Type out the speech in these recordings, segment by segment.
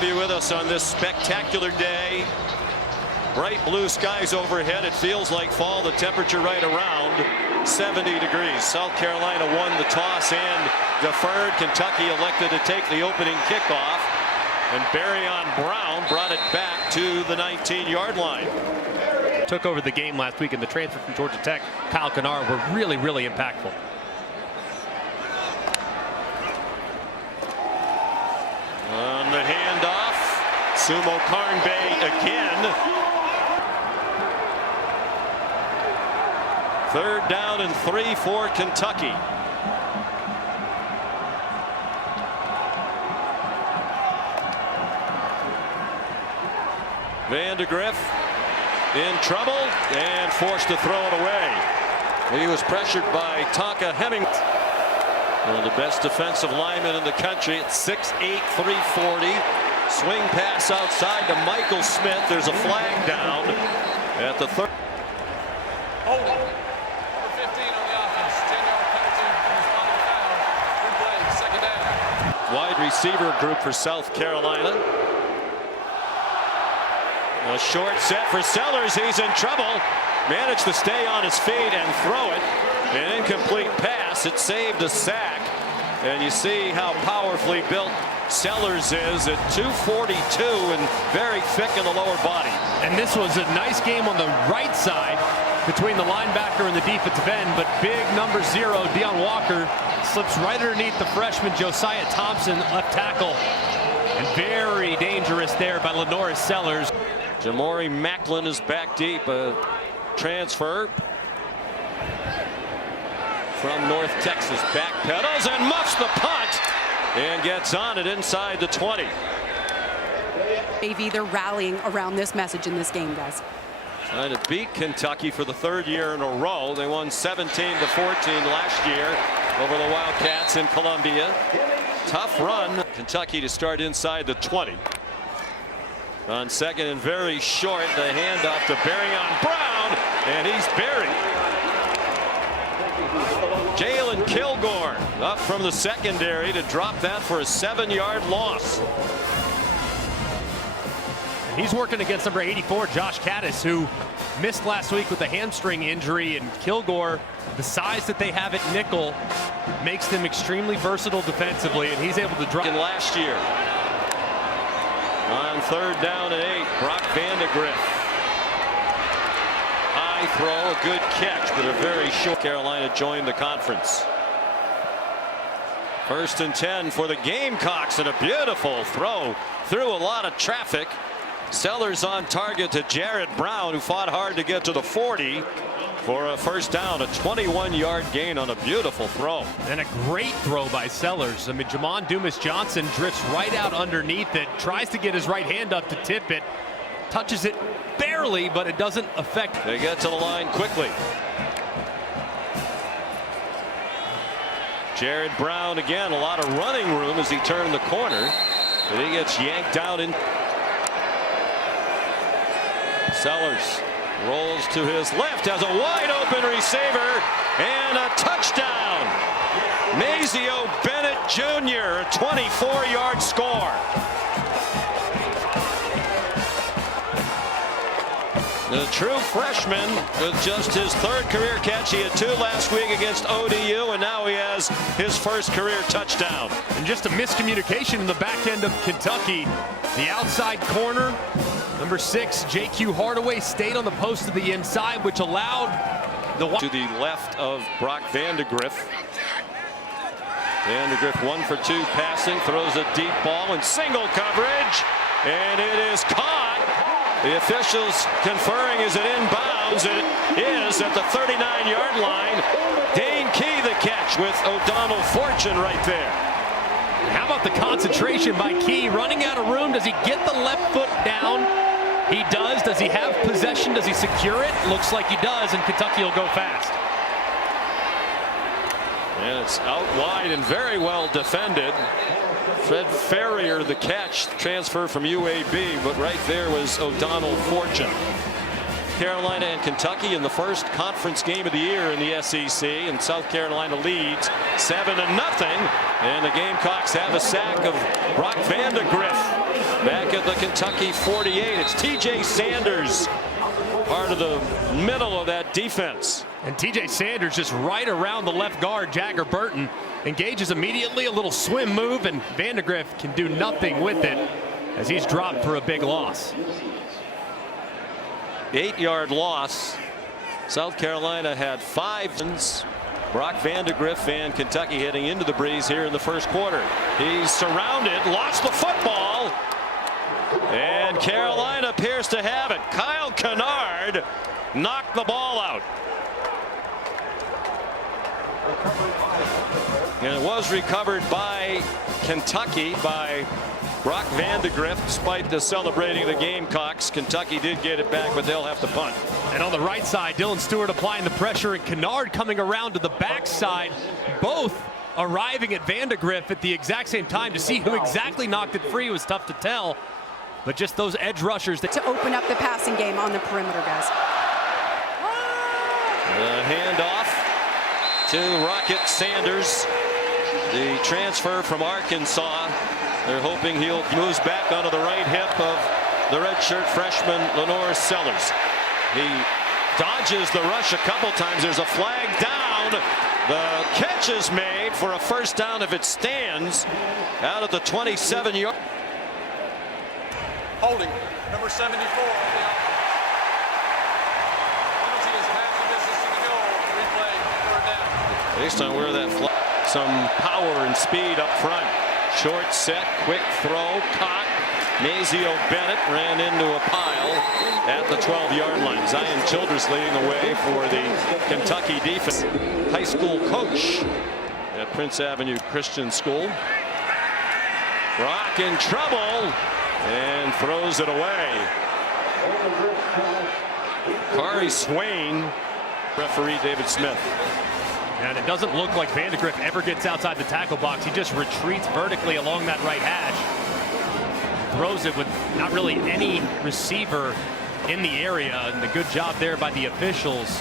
Be with us on this spectacular day. Bright blue skies overhead. It feels like fall. The temperature right around 70 degrees. South Carolina won the toss and deferred. Kentucky elected to take the opening kickoff. And Barryon Brown brought it back to the 19-yard line. Took over the game last week, and the transfer from Georgia Tech, Kyle Kennard, were really impactful. On the handoff, Sumo Karnbay again. Third down and 3 for Kentucky. Vandegrift in trouble and forced to throw it away. He was pressured by Tonka Hemming. One of the best defensive linemen in the country at 6'8", 340. Swing pass outside to Michael Smith. There's a flag down at the third. Hold on. Number 15 on the offense. 10-yard penalty. Responding foul. Replay. Second down. Wide receiver group for South Carolina. A short set for Sellers. He's in trouble. Managed to stay on his feet and throw it. An incomplete pass. It saved a sack. And you see how powerfully built Sellers is at 242 and very thick in the lower body. And this was a nice game on the right side between the linebacker and the defensive end, but big number 0, Deion Walker, slips right underneath the freshman Josiah Thompson, left tackle. And very dangerous there by Lenoris Sellers. Jamori Macklin is back deep. A transfer from North Texas. Backpedals and muffs the punt and gets on it inside the 20. Maybe they're rallying around this message in this game, guys. Trying to beat Kentucky for the 3rd year in a row. They won 17-14 last year over the Wildcats in Columbia. Tough run. Kentucky to start inside the 20. On second and very short, the handoff to Barryon Brown, and he's buried. Jalen Kilgore up from the secondary to drop that for a 7-yard loss. And he's working against number 84, Josh Caddis, who missed last week with a hamstring injury, and Kilgore, the size that they have at nickel, makes them extremely versatile defensively, and he's able to drop. Last year. On 3rd down and 8, Brock Vandegrift. High throw, a good catch, but a very short. Carolina joined the conference. 1st and 10 for the Gamecocks, and a beautiful throw through a lot of traffic. Sellers on target to Jared Brown, who fought hard to get to the 40 for a first down. A 21-yard gain on a beautiful throw. And a great throw by Sellers. I mean, Jamon Dumas-Johnson drifts right out underneath it, tries to get his right hand up to tip it, touches it barely, but it doesn't affect. They get to the line quickly. Jared Brown again, a lot of running room as he turned the corner, but he gets yanked out in. Sellers rolls to his left, has a wide open receiver and a touchdown. Mazio Bennett Jr., a 24-yard score. The true freshman with just his 3rd career catch. He had 2 last week against ODU, and now he has his 1st career touchdown. And just a miscommunication in the back end of Kentucky. The outside corner, number 6, J.Q. Hardaway, stayed on the post to the inside, which allowed the to the left of Brock Vandegrift. Vandegrift 1 for 2 passing, throws a deep ball in single coverage, and it is caught. The officials conferring is it inbounds. It is at the 39-yard line. Dane Key the catch with O'Donnell Fortune right there. How about the concentration by Key? Running out of room. Does he get the left foot down? He does. Does he have possession? Does he secure it? Looks like he does, and Kentucky will go fast. And it's out wide and very well defended. Fred Ferrier the catch, transfer from UAB, but right there was O'Donnell Fortune. Carolina and Kentucky in the first conference game of the year in the SEC, and South Carolina leads 7-0, and the Gamecocks have a sack of Brock Vandegrift. Back at the Kentucky 48, it's TJ Sanders, part of the middle of that defense. And TJ Sanders just right around the left guard, Jagger Burton, engages immediately, a little swim move, and Vandegrift can do nothing with it as he's dropped for a big loss. 8-yard loss. South Carolina had 5. Brock Vandegrift and Kentucky heading into the breeze here in the first quarter. He's surrounded, lost the football, and Carolina appears to have it. Kyle Kennard knocked the ball out. And it was recovered by Kentucky by Brock Vandegrift. Despite the celebrating of the Gamecocks, Kentucky did get it back, but they'll have to punt. And on the right side, Dylan Stewart applying the pressure, and Kennard coming around to the backside, both arriving at Vandegrift at the exact same time. To see who exactly knocked it free was tough to tell, but just those edge rushers to open up the passing game on the perimeter, guys. The handoff to Rocket Sanders, the transfer from Arkansas. They're hoping he'll moves back onto the right hip of the redshirt freshman Lenore Sellers. He dodges the rush a couple times. There's a flag down. The catch is made for a first down if it stands out of the 27-yard. Holding, number 74 on the offense. Penalty is half the distance to the goal. Replay, third down. Based on where that flag, some power and speed up front. Short set, quick throw, caught. Nazio Bennett ran into a pile at the 12-yard line. Zion Childress leading the way for the Kentucky defense. High school coach at Prince Avenue Christian School. Brock in trouble and throws it away. Kari Swain, referee David Smith. And it doesn't look like Vandegrift ever gets outside the tackle box. He just retreats vertically along that right hash. Throws it with not really any receiver in the area. And a good job there by the officials.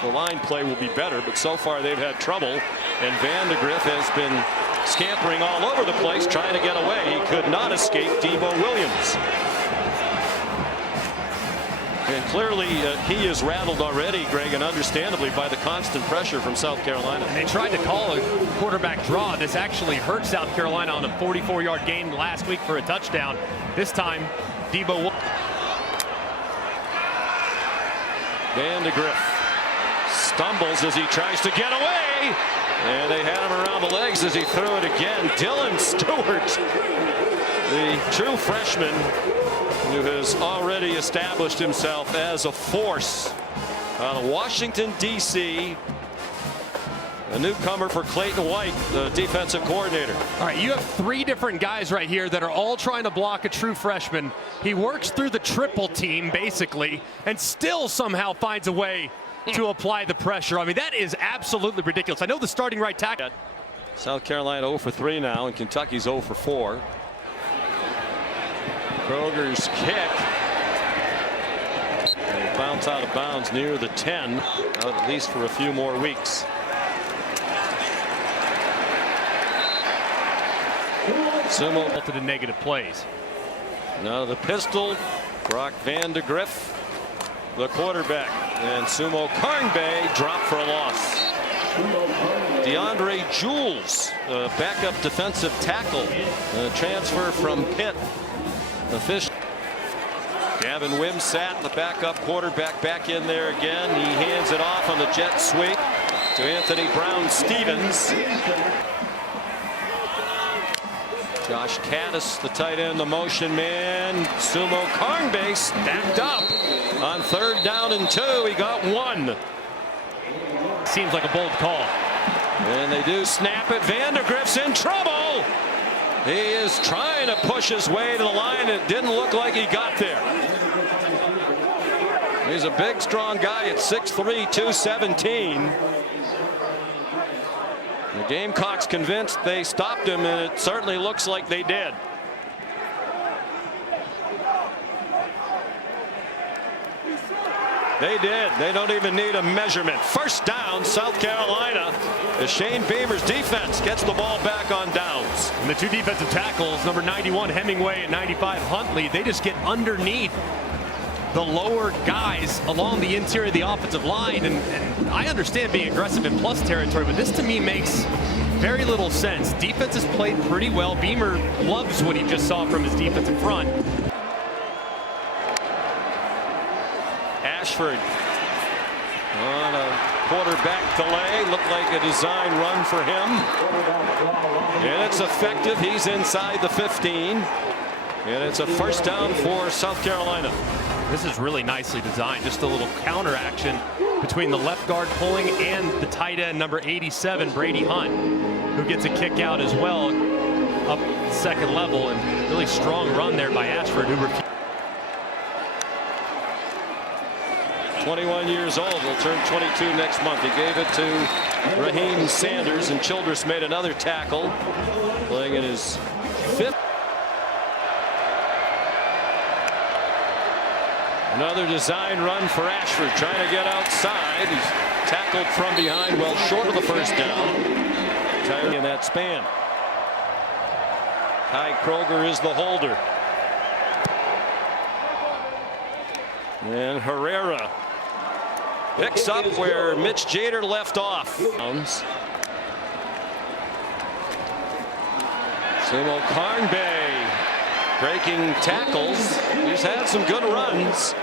The line play will be better, but so far they've had trouble. And Vandegrift has been scampering all over the place trying to get away. He could not escape Debo Williams. And clearly he is rattled already, Greg, and understandably by the constant pressure from South Carolina. They tried to call a quarterback draw. This actually hurt South Carolina on a 44-yard gain last week for a touchdown. This time, Debo. Vandegrift stumbles as he tries to get away. And they had him around the legs as he threw it again. Dylan Stewart, the true freshman, who has already established himself as a force out of Washington, D.C. A newcomer for Clayton White, the defensive coordinator. All right, you have 3 different guys right here that are all trying to block a true freshman. He works through the triple team, basically, and still somehow finds a way to apply the pressure. I mean, that is absolutely ridiculous. I know the starting right tackle. South Carolina 0 for 3 now, and Kentucky's 0 for 4. Kroger's kick. They bounce out of bounds near the 10, out at least for a few more weeks. Sumo to the negative plays. Now the pistol, Brock Vandegrift, the quarterback, and Sumo Karnbay dropped for a loss. DeAndre Jules, backup defensive tackle, transfer from Pitt. The fish. Gavin Wimsatt, the backup quarterback, back in there again. He hands it off on the jet sweep to Anthony Brown-Stevens. Josh Caddis, the tight end, the motion man. Sumo Karnbay stacked up on 3rd down and 2. He got 1. Seems like a bold call. And they do snap it. Vandegrift's in trouble. He is trying to push his way to the line. It didn't look like he got there. He's a big, strong guy at 6'3", 217. The Gamecocks convinced they stopped him, and it certainly looks like they did. They did. They don't even need a measurement. First down, South Carolina, as Shane Beamer's defense gets the ball back on downs. And the two defensive tackles, number 91 Hemingway and 95 Huntley, they just get underneath the lower guys along the interior of the offensive line. And I understand being aggressive in plus territory, but this to me makes very little sense. Defense has played pretty well. Beamer loves what he just saw from his defensive front. Ashford on a quarterback delay. Looked like a design run for him. And it's effective. He's inside the 15. And it's a first down for South Carolina. This is really nicely designed. Just a little counter action between the left guard pulling and the tight end, number 87, Brady Hunt, who gets a kick out as well up second level. And really strong run there by Ashford, who 21 years old. He'll turn 22 next month. He gave it to Raheem Sanders, and Childress made another tackle, playing in his fifth. Another design run for Ashford, trying to get outside. He's tackled from behind, well short of the first down. Tired in that span. Ty Kroger is the holder. And Herrera picks up where Mitch Jader left off. Sumo Karnbay breaking tackles. He's had some good runs.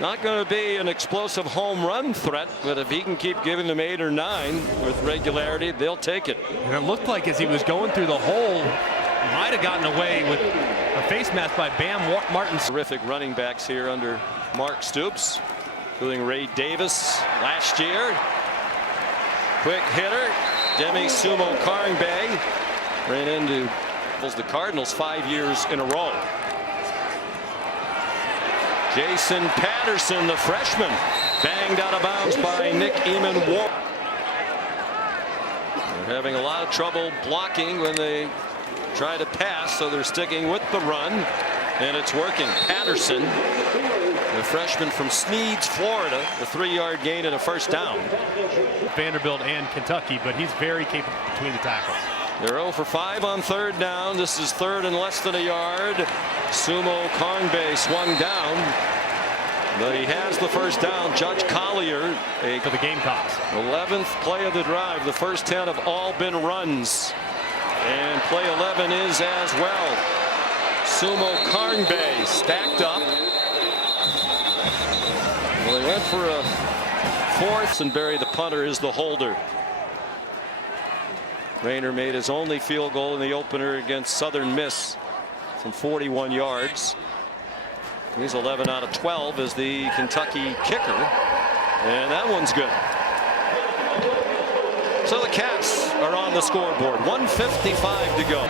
Not going to be an explosive home run threat, but if he can keep giving them 8 or 9 with regularity, they'll take it. And it looked like as he was going through the hole, might have gotten away with a face mask by Bam Martin. Terrific running backs here under Mark Stoops, including Ray Davis last year. Quick hitter, Demi Sumo Karnbay ran into the Cardinals 5 years in a row. Jason Patterson, the freshman, banged out of bounds by Nick Eamon Ward. They're having a lot of trouble blocking when they try to pass, so they're sticking with the run, and it's working. Patterson, the freshman from Sneads, Florida, a 3-yard gain and a first down. Vanderbilt and Kentucky, but he's very capable between the tackles. They're 0 for 5 on third down. This is third and less than a yard. Sumo Karnbay swung down, but he has the first down. Judge Collier for the Gamecocks. 11th play of the drive. The first 10 have all been runs, and play 11 is as well. Sumo Karnbay stacked up. Well, they went for a fourth, and Barry, the punter, is the holder. Rayner made his only field goal in the opener against Southern Miss from 41 yards. He's 11 out of 12 as the Kentucky kicker, and that one's good. So the Cats are on the scoreboard. 1:55 to go.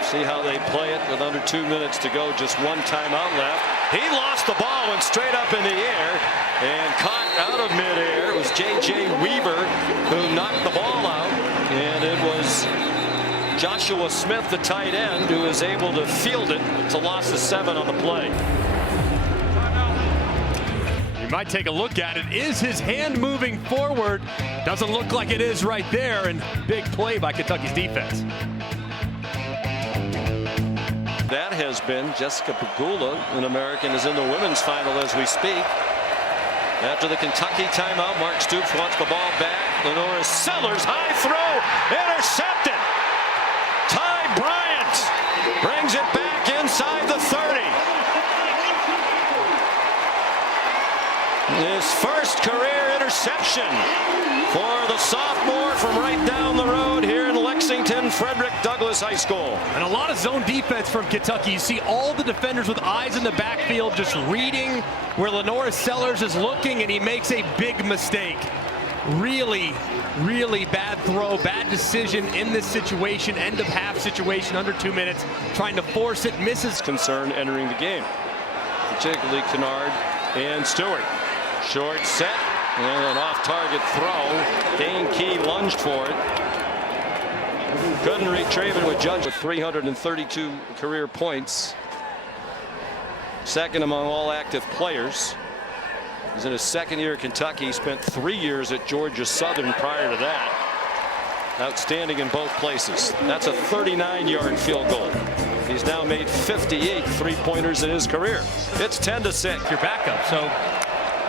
See how they play it with under 2 minutes to go. Just one timeout left. He lost the ball, went straight up in the air and caught out of midair. It was J.J. Weaver who knocked the ball out, and it was Joshua Smith, the tight end, who was able to field it to loss of 7 on the play. You might take a look at it. Is his hand moving forward? Doesn't look like it is right there, and big play by Kentucky's defense. That has been Jessica Pegula, an American, is in the women's final as we speak. After the Kentucky timeout, Mark Stoops wants the ball back. Lenora Sellers, high throw, intercepted. Ty Bryant brings it back inside the 30. His first career interception for the sophomore from right down the road here in Lexington, Frederick Douglass High School. And a lot of zone defense from Kentucky. You see all the defenders with eyes in the backfield just reading where Lenora Sellers is looking, and he makes a big mistake. Really, really bad throw, bad decision in this situation, end of half situation, under 2 minutes, trying to force it, misses. Concern entering the game, particularly Kennard and Stewart. Short set and an off-target throw. Dane Key lunged for it. Couldn't retrieve it with Judge with 332 career points. Second among all active players. He's in his second year at Kentucky. He spent 3 years at Georgia Southern prior to that. Outstanding in both places. That's a 39-yard field goal. He's now made 58 3-pointers in his career. It's 10-6. Your backup, so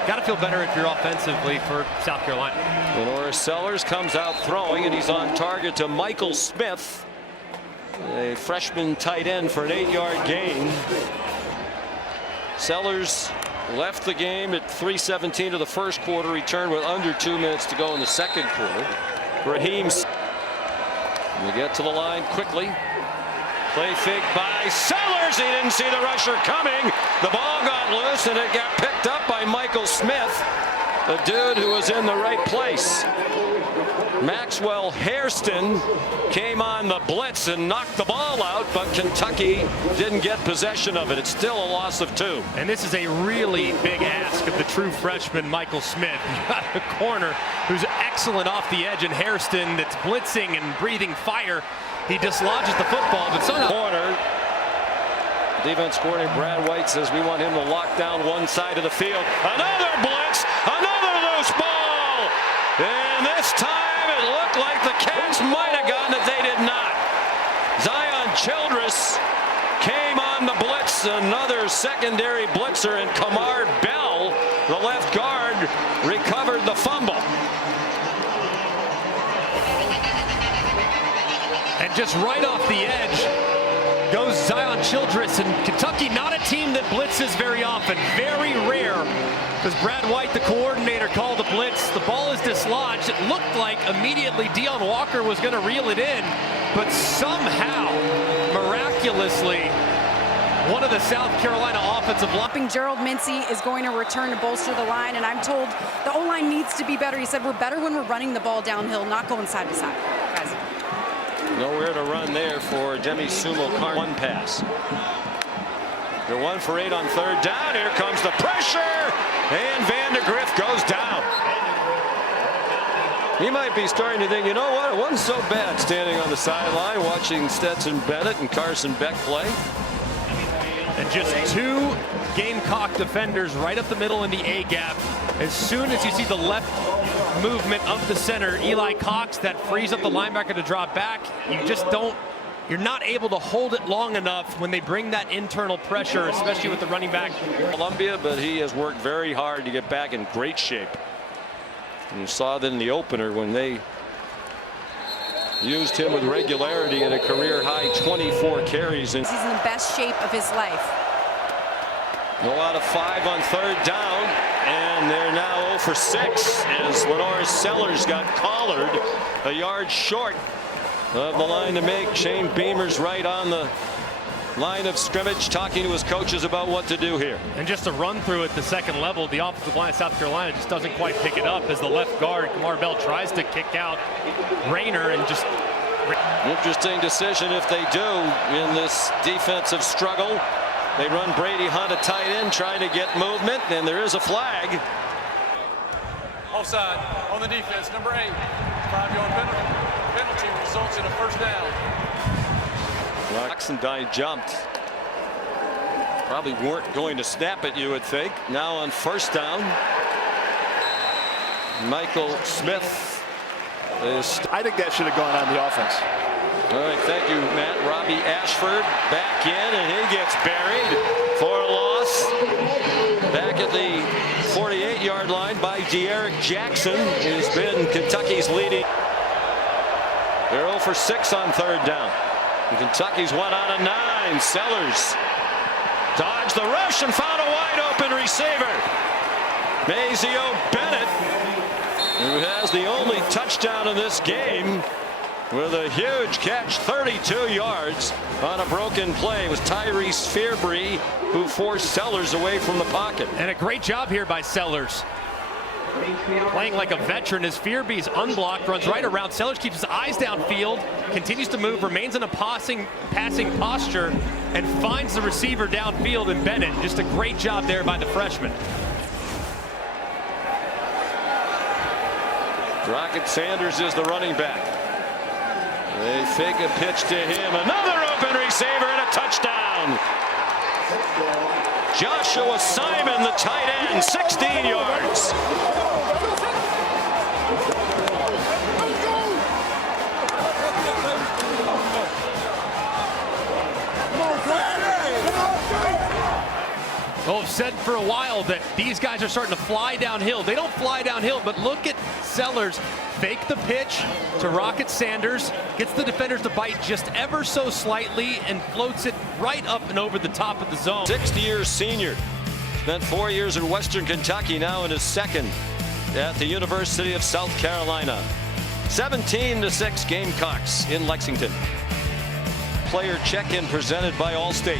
got to feel better if you're offensively for South Carolina. Lenore Sellers comes out throwing, and he's on target to Michael Smith, a freshman tight end, for an 8-yard gain. Sellers left the game at 3:17 of the first quarter. Returned with under 2 minutes to go in the second quarter. Raheem, we get to the line quickly. Play fake by Sellers. He didn't see the rusher coming. The ball got loose and it got picked up by Michael Smith, the dude who was in the right place. Maxwell Hairston came on the blitz and knocked the ball out, but Kentucky didn't get possession of it. It's still a loss of 2. And this is a really big ask of the true freshman Michael Smith. You got a corner who's excellent off the edge, and Hairston that's blitzing and breathing fire. He dislodges the football, but somehow. Corner. Defense coordinator Brad White says we want him to lock down one side of the field. Another blitz, another loose ball, and this time it looked like the Cats might have gotten it. They did not. Zion Childress came on the blitz, another secondary blitzer, and Kamar Bell, the left guard, recovered the fumble. And just right off the edge goes Zion Childress, and Kentucky not a team that blitzes very often. Very rare. Because Brad White, the coordinator, called the blitz. The ball is dislodged. It looked like immediately Deion Walker was going to reel it in, but somehow, miraculously, one of the South Carolina offensive line. Gerald Mincy is going to return to bolster the line, and I'm told the O-line needs to be better. He said we're better when we're running the ball downhill, not going side to side. Guys. Nowhere to run there for Demi Sumo. One pass. They're 1 for 8 on third down. Here comes the pressure, and Vandegrift goes down. He might be starting to think, you know what, it wasn't so bad standing on the sideline watching Stetson Bennett and Carson Beck play. And just 2 Gamecock defenders right up the middle in the A gap. As soon as you see the left movement of the center, Eli Cox, that frees up the linebacker to drop back. You just don't, you're not able to hold it long enough when they bring that internal pressure, especially with the running back. Columbia, but he has worked very hard to get back in great shape. And you saw that in the opener when they used him with regularity in a career-high 24 carries. And he's in the best shape of his life. Go out of 5 on third down, and they're now 0 for 6 as Lenore Sellers got collared a yard short of the line to make. Shane Beamer's right on the line of scrimmage, talking to his coaches about what to do here. And just a run through at the second level, the offensive line of South Carolina just doesn't quite pick it up as the left guard, Kamar Bell, tries to kick out Rayner and just. Interesting decision if they do in this defensive struggle. They run Brady Hunt a tight end, trying to get movement, and there is a flag. Offside on the defense, number 8. 5-yard penalty results in a first down. Oxendine jumped. Probably weren't going to snap it, you would think. Now on first down, Michael Smith is. I think that should have gone on the offense. All right, thank you, Matt. Robbie Ashford back in, and he gets buried for a loss. Back at the 48-yard line by De'Eric Jackson, who's been Kentucky's leading. They're 0 for 6 on third down. And Kentucky's 1 out of 9. Sellers dodged the rush and found a wide open receiver. Mazeo Bennett, who has the only touchdown in this game, with a huge catch, 32 yards on a broken play. It was Tyrese Fearbry who forced Sellers away from the pocket. And a great job here by Sellers. Playing like a veteran as Fearby's unblocked, runs right around. Sellers keeps his eyes downfield, continues to move, remains in a passing posture, and finds the receiver downfield in Bennett. Just a great job there by the freshman. Rocket Sanders is the running back. They fake a pitch to him. Another open receiver and a touchdown. Joshua Simon, the tight end, 16 yards. I've said for a while that these guys are starting to fly downhill. They don't fly downhill, but look at Sellers fake the pitch to Rocket Sanders, gets the defenders to bite just ever so slightly and floats it right up and over the top of the zone. 6th-year senior. Spent 4 years in Western Kentucky, now in his second at the University of South Carolina. 17-6 Gamecocks in Lexington. Player check-in presented by Allstate.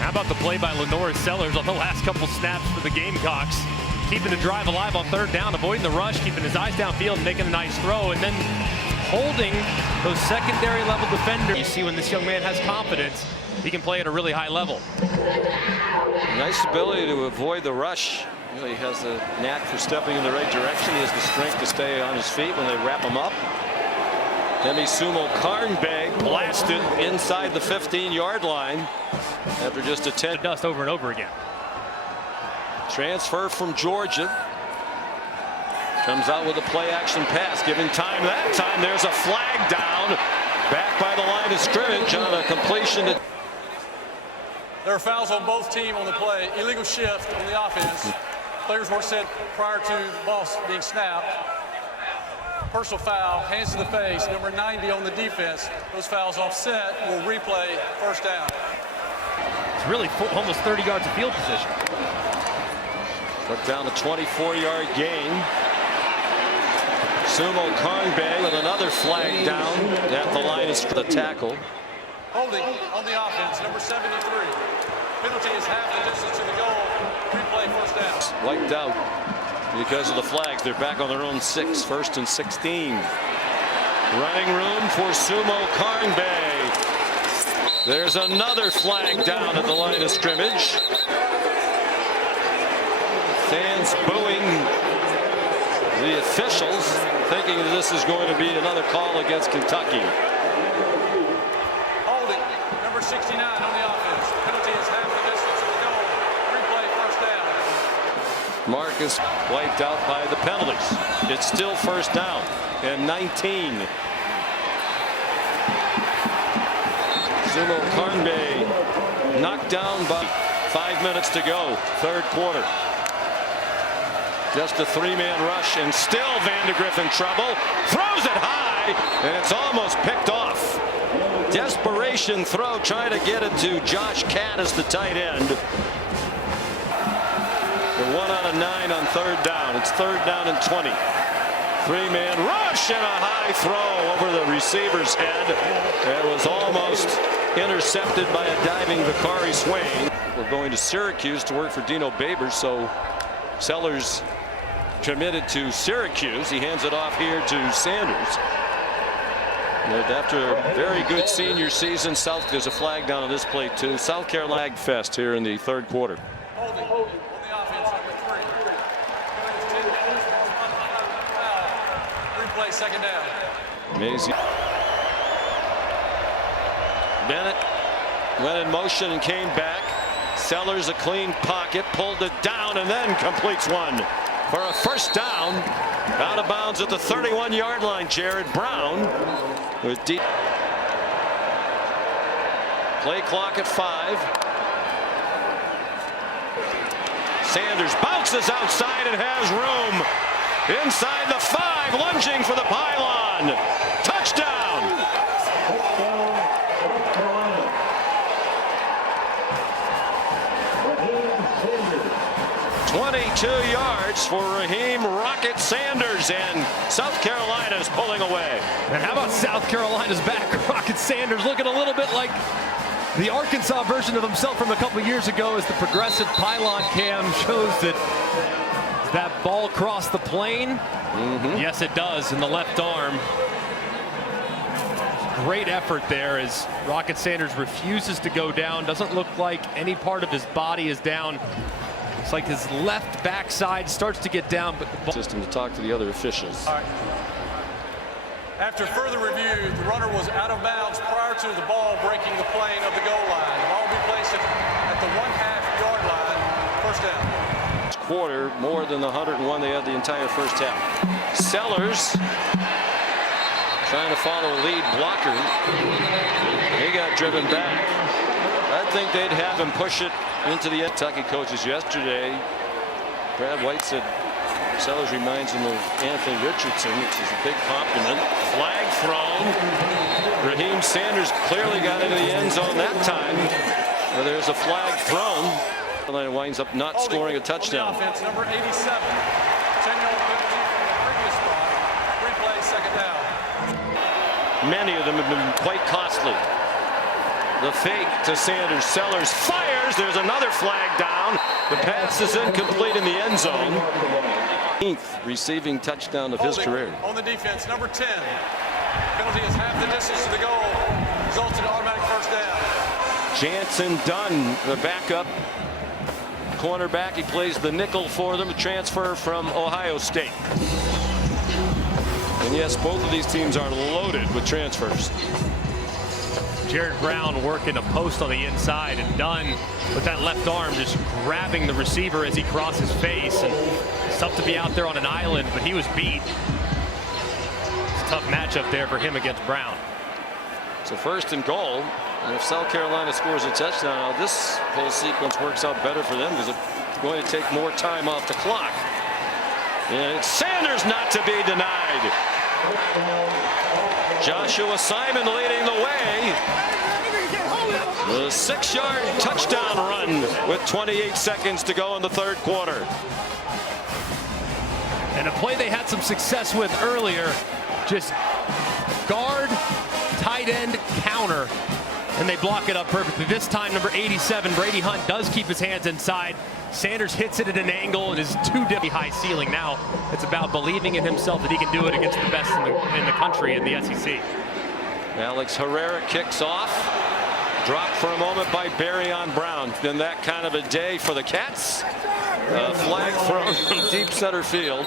How about the play by Lenore Sellers on the last couple snaps for the Gamecocks? Keeping the drive alive on 3rd down, avoiding the rush, keeping his eyes downfield, making a nice throw, and then holding those secondary level defenders. You see when this young man has confidence, he can play at a really high level. Nice ability to avoid the rush. He has a knack for stepping in the right direction. He has the strength to stay on his feet when they wrap him up. Demi Sumo Karnbeg blasted inside the 15-yard line after just a 10. Dust over and over again. Transfer from Georgia. Comes out with a play-action pass, giving time. That time there's a flag down. Back by the line of scrimmage on a completion. There are fouls on both teams on the play. Illegal shift on the offense. Players were set prior to the ball being snapped. Personal foul, hands to the face, number 90 on the defense. Those fouls offset, will replay, 1st down. It's really almost 30 yards of field position. Took down a 24-yard gain. Sumo Karnbeg with another flag down at the line of the tackle. Holding on the offense, number 73. Penalty is half the distance to the goal. Replay, 1st down. Wiped out because of the flags. They're back on their own 6, 1st and 16. Running room for Sumo Karnbeg. There's another flag down at the line of scrimmage. Fans booing the officials, thinking that this is going to be another call against Kentucky. Holding, number 69 on the offense. Penalty is half the distance to the goal. Replay, 1st down. Marcus wiped out by the penalties. It's still 1st down and 19. Sumo Karnbeg knocked down by 5 minutes to go, 3rd quarter. Just a 3-man rush, and still Vandegrift in trouble. Throws it high, and it's almost picked off. Desperation throw, trying to get it to Josh Caddis, the tight end. They're 1 out of 9 on 3rd down. It's 3rd down and 20. 3-man rush and a high throw over the receiver's head. It was almost intercepted by a diving Vicari Swain. We're going to Syracuse to work for Dino Babers, so Sellers committed to Syracuse. He hands it off here to Sanders. And after a very good senior season, there's a flag down on this play too. South Carolina fest here in the 3rd quarter. Holding on the offense, number 3. Replay, 2nd down. Amazing. Bennett went in motion and came back. Sellers a clean pocket, pulled it down, and then completes one for a 1st down. Out of bounds at the 31-yard line. Jared Brown with deep. Play clock at 5. Sanders bounces outside and has room inside the 5, lunging for the pylon. Touchdown. 22 yards for Raheem Rocket Sanders, and South Carolina is pulling away. And how about South Carolina's back? Rocket Sanders looking a little bit like the Arkansas version of himself from a couple years ago, as the progressive pylon cam shows that ball crossed the plane. Yes, it does, in the left arm. Great effort there as Rocket Sanders refuses to go down. Doesn't look like any part of his body is down. It's like his left backside starts to get down, but the ball. System to talk to the other officials. All right. After further review, the runner was out of bounds prior to the ball breaking the plane of the goal line. The ball will be placed at the 1/2 yard line. quarter, more than the 101 they had the entire first half. Sellers trying to follow a lead blocker. He got driven back. I think they'd have him push it into the Kentucky coaches yesterday. Brad White said Sellers reminds him of Anthony Richardson, which is a big compliment. Flag thrown. Raheem Sanders clearly got into the end zone that time. But there's a flag thrown. And winds up not scoring a touchdown. Offense, number 87. 10-yard penalty from the previous spot. Replay, second down. Many of them have been quite costly. The fake to Sanders. Sellers fires. There's another flag down. The pass is incomplete in the end zone. 8th receiving touchdown of his career. On the defense, number 10. Penalty is half the distance to the goal. Results in automatic first down. Jansen Dunn, the backup cornerback. He plays the nickel for them, a transfer from Ohio State. And yes, both of these teams are loaded with transfers. Jared Brown working a post on the inside, and Dunn with that left arm just grabbing the receiver as he crosses face. And it's tough to be out there on an island, but he was beat. It's a tough matchup there for him against Brown. So first and goal. And if South Carolina scores a touchdown, now this whole sequence works out better for them because it's going to take more time off the clock. And it's Sanders not to be denied. Joshua Simon leading the way. The 6-yard touchdown run with 28 seconds to go in the third quarter. And a play they had some success with earlier, just guard, tight end, counter, and they block it up perfectly. This time, number 87, Brady Hunt, does keep his hands inside. Sanders hits it at an angle and is too high ceiling. Now it's about believing in himself that he can do it against the best in the country in the SEC. Alex Herrera kicks off. Dropped for a moment by Barryon Brown. Been that kind of a day for the Cats. Flag thrown from deep center field.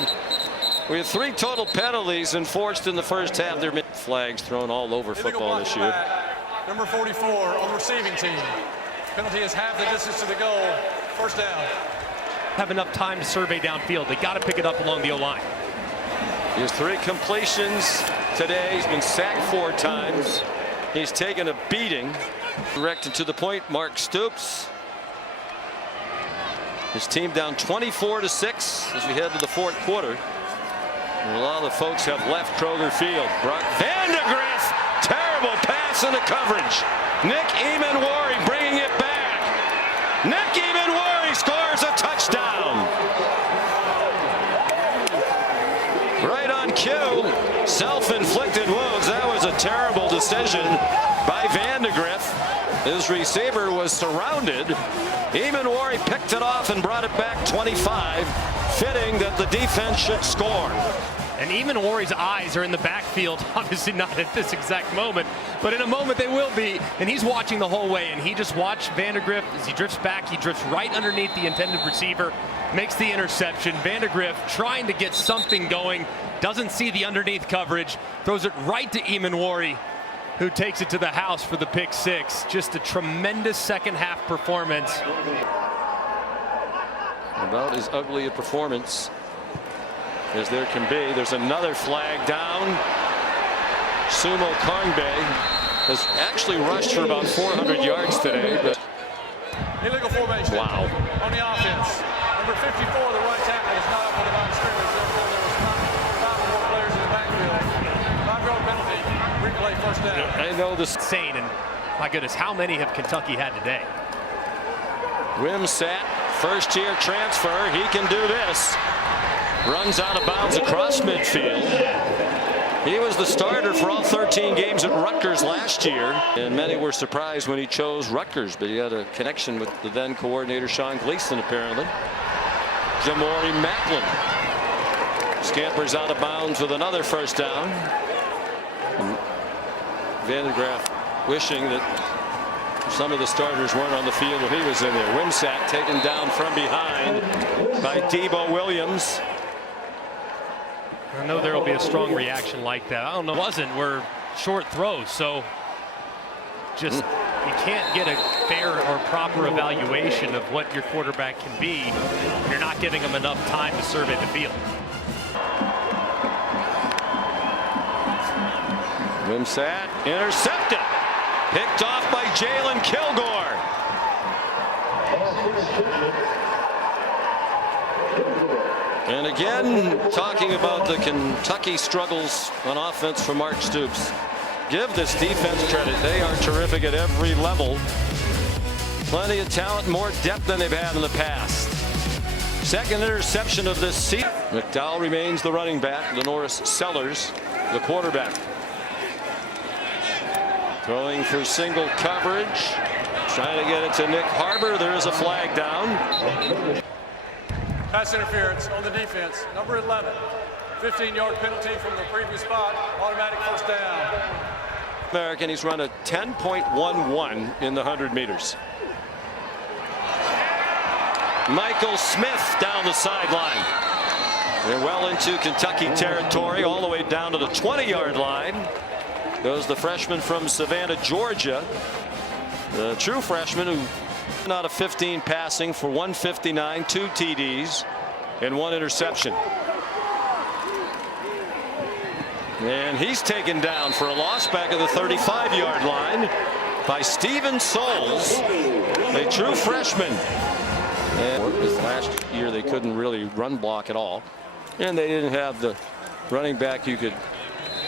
We have 3 total penalties enforced in the first half. There have been flags thrown all over football this year. Number 44 on the receiving team. Penalty is half the distance to the goal. First down. Have enough time to survey downfield. They got to pick it up along the O-line. He has 3 completions today. He's been sacked 4 times. He's taken a beating. Directed to the point, Mark Stoops. His team down 24-6 as we head to the fourth quarter. And a lot of the folks have left Kroger Field. Brock Vandegrift, terrible pass into coverage. Nick Emanwari bringing it back. Nick Emanwari scores a touchdown. Right on cue. Self-inflicted wounds. That was a terrible decision by Vandegrift. His receiver was surrounded. Emanwari picked it off and brought it back 25. Fitting that the defense should score. And Emanwari's eyes are in the backfield, obviously not at this exact moment, but in a moment they will be. And he's watching the whole way, and he just watched Vandegrift as he drifts back. He drifts right underneath the intended receiver, makes the interception. Vandegrift trying to get something going, doesn't see the underneath coverage, throws it right to Emanwari, who takes it to the house for the pick 6. Just a tremendous second half performance. About as ugly a performance as there can be. There's another flag down. Sumo Kangbe has actually rushed for about 400 yards today. But illegal formation. Wow. On the offense. Number 54, the right tackle, is not up on the line of scrimmage. Therefore, there was 5 more players in the backfield. 5-yard penalty. Replay first down. I know this. Insane, and my goodness, how many have Kentucky had today? Wimsatt, first-year transfer. He can do this. Runs out of bounds across midfield. He was the starter for all 13 games at Rutgers last year, and many were surprised when he chose Rutgers, but he had a connection with the then coordinator Sean Gleason apparently. Jamori Macklin scampers out of bounds with another first down. Vandegrift wishing that some of the starters weren't on the field when he was in there. Wimsatt taken down from behind by Debo Williams. I know there will be a strong reaction like that. I don't know. We're short throws, so just You can't get a fair or proper evaluation of what your quarterback can be when you're not giving him enough time to survey the field. Wimsatt intercepted. Picked off by Jalen Kilgore. And again, talking about the Kentucky struggles on offense for Mark Stoops. Give this defense credit. They are terrific at every level. Plenty of talent, more depth than they've had in the past. Second interception of this season. McDowell remains the running back. Lenoris Sellers, the quarterback. Throwing for single coverage. Trying to get it to Nick Harbor. There is a flag down. Pass interference on the defense. Number 11. 15-yard penalty from the previous spot. Automatic first down. American, he's run a 10.11 in the 100 meters. Michael Smith down the sideline. They're well into Kentucky territory, all the way down to the 20-yard line. Goes the freshman from Savannah, Georgia. The true freshman who out of 15 passing for 159, 2 TDs, and 1 interception. And he's taken down for a loss back at the 35-yard line by Steven Souls, a true freshman. And this last year they couldn't really run block at all, and they didn't have the running back you could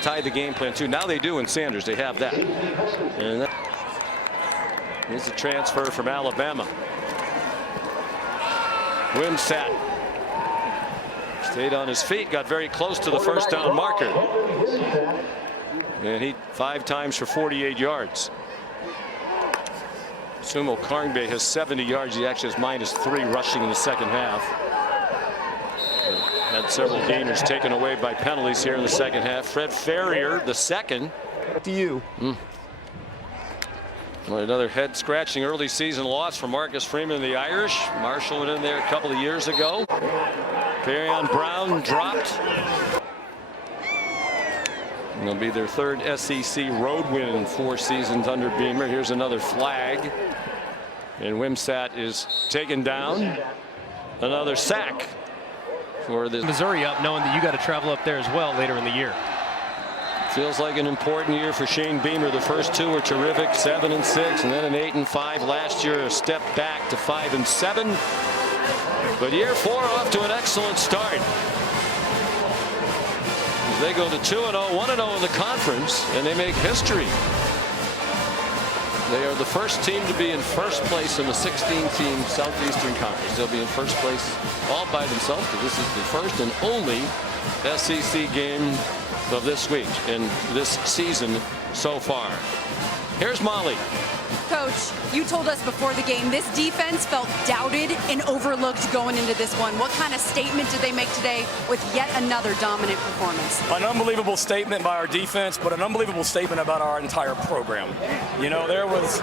tie the game plan to. Now they do in Sanders. They have that. And that is a transfer from Alabama. Wimsatt stayed on his feet, got very close to the first down marker, and he 5 times for 48 yards. Sumo Karngbe has 70 yards. He actually has -3 rushing in the second half. Had several gainers taken away by penalties here in the second half. Fred Ferrier, the second. To you. Well, another head scratching early season loss for Marcus Freeman and the Irish. Marshall went in there a couple of years ago. Perion Brown dropped. It'll be their 3rd SEC road win in 4 seasons under Beamer. Here's another flag. And Wimsatt is taken down. Another sack for the Missouri up, knowing that you got to travel up there as well later in the year. Feels like an important year for Shane Beamer. The first 2 were terrific, 7-6, and then an 8-5 last year. A step back to 5-7. But year 4 off to an excellent start. They go to 2-0, 1-0 in the conference, and they make history. They are the first team to be in first place in the 16-team Southeastern Conference. They'll be in first place all by themselves, because this is the first and only SEC game of this week in this season so far. Here's Molly. Coach, you told us before the game this defense felt doubted and overlooked going into this one. What kind of statement did they make today with yet another dominant performance? An unbelievable statement by our defense, but an unbelievable statement about our entire program. You know, there was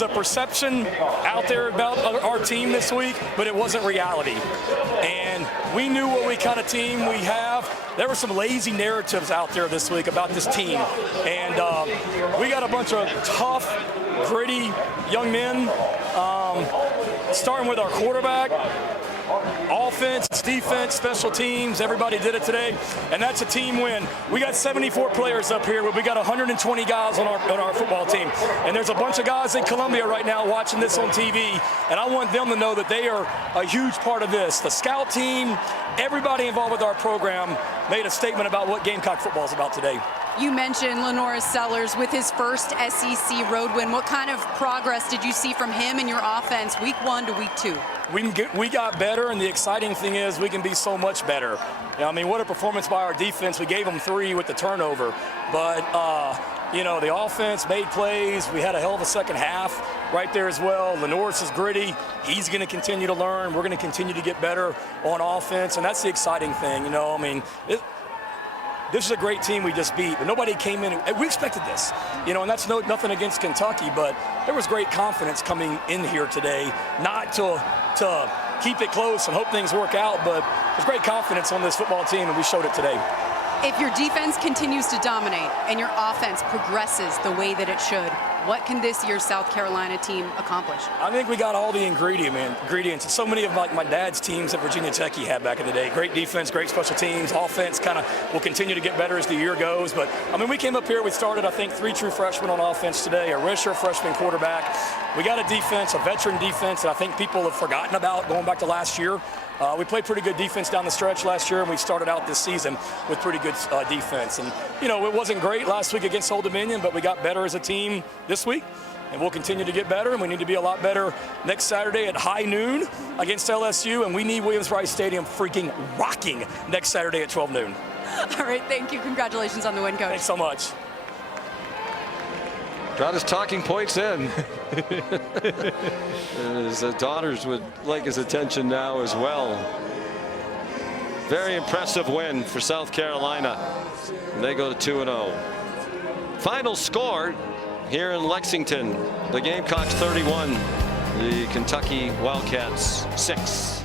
a perception out there about our team this week, but it wasn't reality. And we knew what kind of team we have. There were some lazy narratives out there this week about this team. And we got a bunch of tough, gritty young men, starting with our quarterback. Offense, defense, special teams, everybody did it today, and that's a team win. We got 74 players up here, but we got 120 guys on our football team, and there's a bunch of guys in Columbia right now watching this on TV, and I want them to know that they are a huge part of this. The scout team, everybody involved with our program made a statement about what Gamecock football is about today. You mentioned Lenoris Sellers with his first SEC road win. What kind of progress did you see from him and your offense week 1 to week 2? We got better, and the exciting thing is we can be so much better. You know, I mean, what a performance by our defense. We gave them 3 with the turnover, but you know, the offense made plays. We had a hell of a second half right there as well. Lenoris is gritty. He's going to continue to learn. We're going to continue to get better on offense, and that's the exciting thing. You know, I mean, this is a great team we just beat, but nobody came in. We expected this, you know, and that's nothing against Kentucky, but there was great confidence coming in here today, not to keep it close and hope things work out, but there's great confidence on this football team, and we showed it today. If your defense continues to dominate and your offense progresses the way that it should, what can this year's South Carolina team accomplish? I think we got all the ingredients. So many of my dad's teams at Virginia Tech he had back in the day. Great defense, great special teams. Offense kind of will continue to get better as the year goes. But, I mean, we came up here, we started, I think, 3 true freshmen on offense today, a redshirt freshman quarterback. We got a defense, a veteran defense that I think people have forgotten about going back to last year. We played pretty good defense down the stretch last year, and we started out this season with pretty good defense. And, you know, it wasn't great last week against Old Dominion, but we got better as a team this week, and we'll continue to get better, and we need to be a lot better next Saturday at high noon against LSU, and we need Williams-Brice Stadium freaking rocking next Saturday at 12 noon. All right, thank you. Congratulations on the win, Coach. Thanks so much. Got his talking points in. And his daughters would like his attention now as well. Very impressive win for South Carolina. They go to 2-0. Final score here in Lexington. The Gamecocks 31. The Kentucky Wildcats 6.